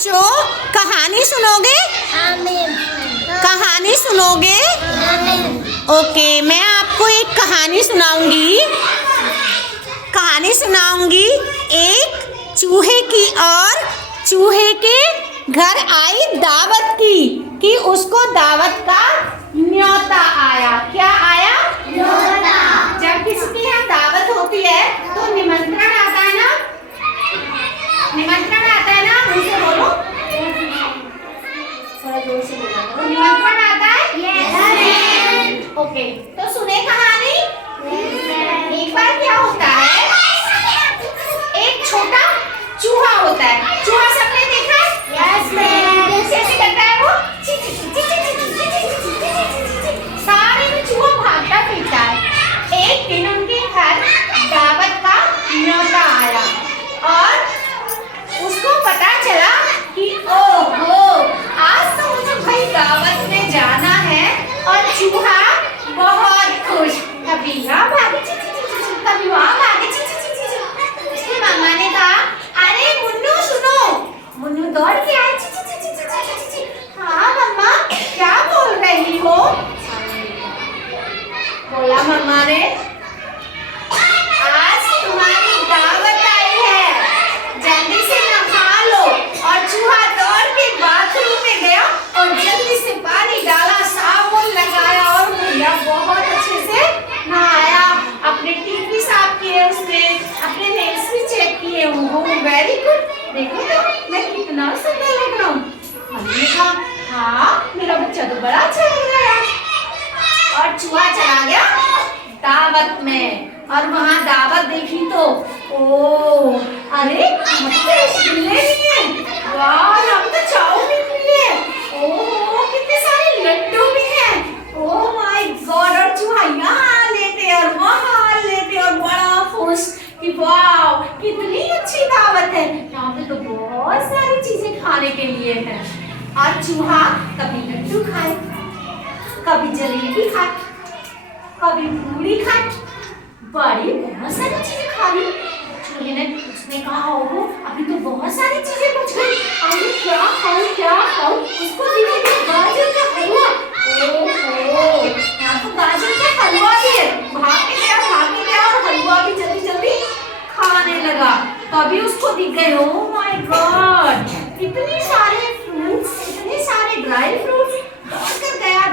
जो कहानी सुनोगे? कहानी सुनोगे? ओके, मैं आपको एक कहानी सुनाऊंगी। एक चूहे की और चूहे के घर आई दावत कि उसको दावत का न्योता आया। क्या आया? न्योता। जब किसी के यहाँ दावत होती है तो निमंत्रण आता है ना, मुझसे बोलो, थोड़ा जोर से बोलो। निमंत्रण आता है? यस। ओके, तो सुने कहानी। एक बार क्या होता है, एक छोटा चूहा होता है। चूहा सबने देखा है? Yes ma'am. कैसे करता है वो? सारे में चूहा भागता फिरता है। एक दिन उनके घर दावत का न्योता आया और उसको पता चला कि ओहो, आज तो मुझे भाई दावत में जाना है। और चूहा बहुत खुश, कभी यहाँ भागे, कभी वहाँ भागे। उसकी मामा ने कहा, अरे मुन्नू सुनो। मुन्नू दौड़ के आई। हाँ मम्मा, क्या बोल रही हो? बोला मम्मा ने, आज तुम्हारी दावत आई है, जल्दी से नहा लो। और चूहा दौड़ के बाथरूम में गया और जल्दी से पानी डाला, साबुन लगाया और भैया बहुत अच्छे से नहाया। अपने टीथ भी साफ किए उसने, अपने नेल्स भी चेक किए। वेरी गुड, देखो तो मैं कितना सुंदर लग रहा हूँ। हमने कहा, हाँ मेरा बच्चा तो बड़ा अच्छा लग रहा है। और चूहा चला गया दावत में और वहाँ दावत देखी तो अरे हम तो रसगुल्ले भी हैं, वाह हम तो चाउमीन भी है, ओह कितने सारे लड्डू भी हैं, ओह माय गॉड। और चूहा यहाँ लेते और वहाँ लेते और बड़ा खुश कि वाह कितनी अच्छी दावत है, यहाँ पे तो बहुत सारी चीजें खाने के लिए है। और चूहा कभी लड्डू खाए, कभी जलेबी खाए, कभी पूरी खाए, बड़ी बहुत सारी चीजें खा ली। चूहे ने उसने कहा, ओहो अभी तो बहुत सारी चीजें बच गई, अभी क्या खाऊं? उसको दिखे गाजर का हलवा। ओहो, यहाँ तो गाजर का हलवा भी है। भाग के गया और हलवा भी जल्दी खाने लगा। तभी उसको दिख गए, ओह माय गॉड, इतने सारे फ्रूट्स, इतने सारे ड्राई फ्रूट्स।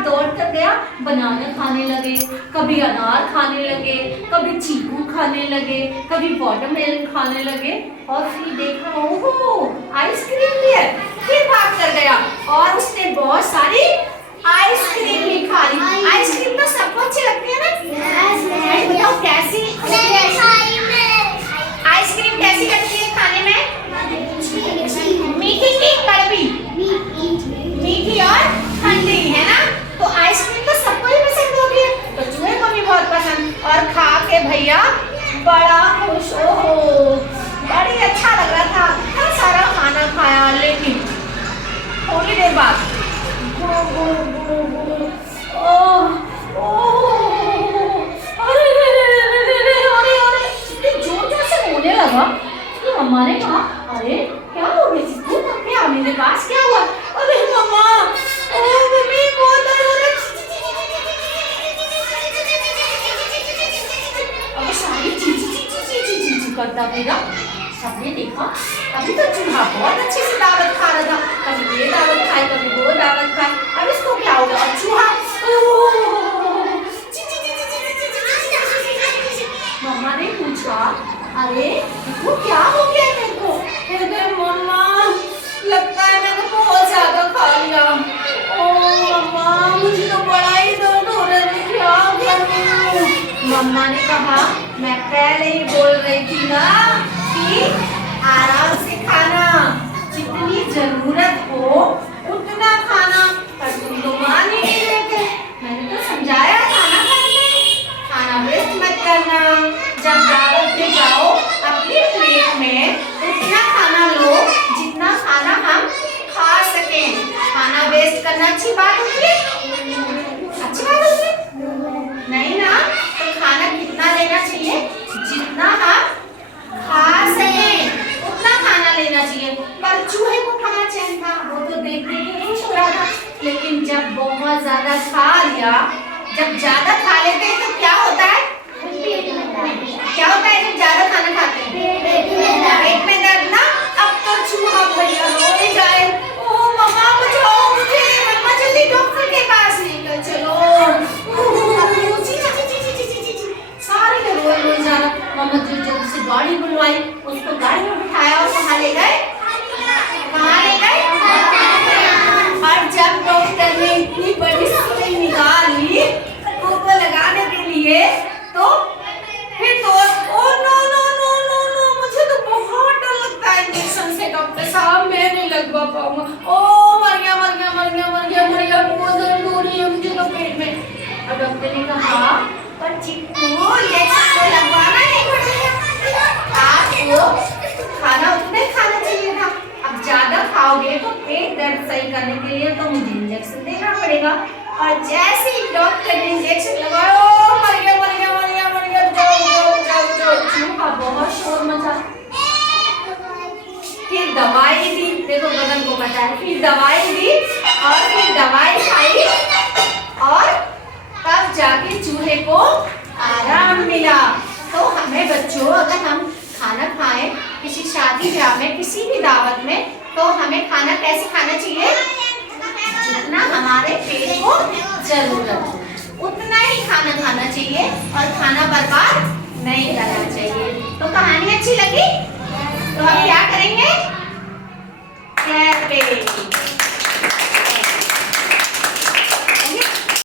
दौड़ कर गया, बनाना खाने लगे, कभी अनार खाने लगे, कभी चीकू खाने लगे, कभी वाटरमेलन खाने लगे। और फिर देखा, ओहो आइसक्रीम भी है। फिर भाग कर गया और उसने बहुत सारी आइसक्रीम भी खा ली। आइसक्रीम तो सबको अच्छी लगती है ना? बताओ कैसी आइसक्रीम कैसी लगती है खाने में? मीठी की कड़वी? मीठी और ठंडी, है ना? तो आइसक्रीम तो सबको ही पसंद होगी, तो चूहे को भी बहुत पसंद। और खा के भैया बड़ा खुश, ओहो बड़ी अच्छा लग रहा था, इतना सारा खाना खाया। लेकिन थोड़ी देर बाद जोर से रोने लगा। तो मम्मा ने कहा, अरे क्या हो गई चित्तू, क्या मेरे पास क्या हुआ? अरे मम्मा, मम्मी बहुत दर्द हो रहा है। अब सारी चीची करता मेरा। सबने देखा, अभी तो चूहा बहुत अच्छे से दावत खा रहा था, कभी ये दावत खाए, कभी वो दावत खाए। अब इसको क्या होगा? और चूहा मम्मा ने पूछा, अरे वो क्या हो गया तेरे को? मम्मा लगता है मैंने बहुत ज्यादा खा लिया। ओह मम्मा, मुझे तो बड़ा ही दर्द हो रहा है, क्या करूं? मम्मा ने कहा, मैं पहले ही बोल रही थी ना कि आराम से खाना, जितनी जरूरत हो उतना खाना, पर तुम तो मान ही नहीं लेते। मैंने तो समझाया था ना, खाना वेस्ट मत करना। जब दावत में जाओ अपनी प्लेट में उतना खाना लो जितना खाना हम खा सकें। खाना वेस्ट करना अच्छी बात होती है? अच्छी बात होती है? नहीं ना। तो खाना कितना लेना चाहिए? जितना हम खा सकें उतना खाना लेना चाहिए। पर चूहे को खाना चाहिए ज्यादा खा लिया, जब ज्यादा खा लेते हैं तो क्या होता है? क्या होता है जब ज्यादा खाना खाते हैं? पेट में दर्द ना। अब तो चूहा भैया रोने जाए, ओ मम्मा बचाओ मुझे, मम्मा जल्दी डॉक्टर के पास लेकर चलो। सारे लोग रोज जा रहा, मम्मा जल्दी से गाड़ी बुलवाई, उसको गाड़ी में बिठाया और कहाँ ले गए? कहाँ ले गए? और जब डॉक्टर ने इतनी बड़ी सुई निकाली को लगाने के लिए, तो फिर तो oh no no no no no, मुझे तो बहुत डर लगता है इंजेक्शन से डॉक्टर साहब, मैं नहीं लगवा पाऊंगा। ओ मर गया मर गया मर गया मर गया मर गया, बहुत दर्द हो रही है मुझे तो पेट में। और डॉक्टर ने कहा पर चिक्कू इंजेक्शन तो लगवाना नहीं पड़ेगा, आपको खाना उतना ही खाना चाहिए था, अब ज्यादा खाओगे तो पेट दर्द सही करने के लिए तो मुझे इंजेक्शन देना पड़ेगा। और जैसे ही डॉक्टर ने इंजेक्शन लगाया, ओ मर गया मर गया मर गया मर गया, चूहा बहुत शोर मचा। फिर दवाई दी, देखो गगन को पता है, फिर दवाई दी और फिर दवाई खाई और तब जाके चूहे को आराम मिला। तो हमें बच्चों अगर हम खाना खाएं किसी शादी ब्याह में, किसी भी दावत में, तो हमें खाना कैसे खाना चाहिए? जितना हमारे पेट को जरूरत हो उतना ही खाना खाना चाहिए और खाना बर्बाद नहीं करना चाहिए। तो कहानी अच्छी लगी तो अब क्या करेंगे?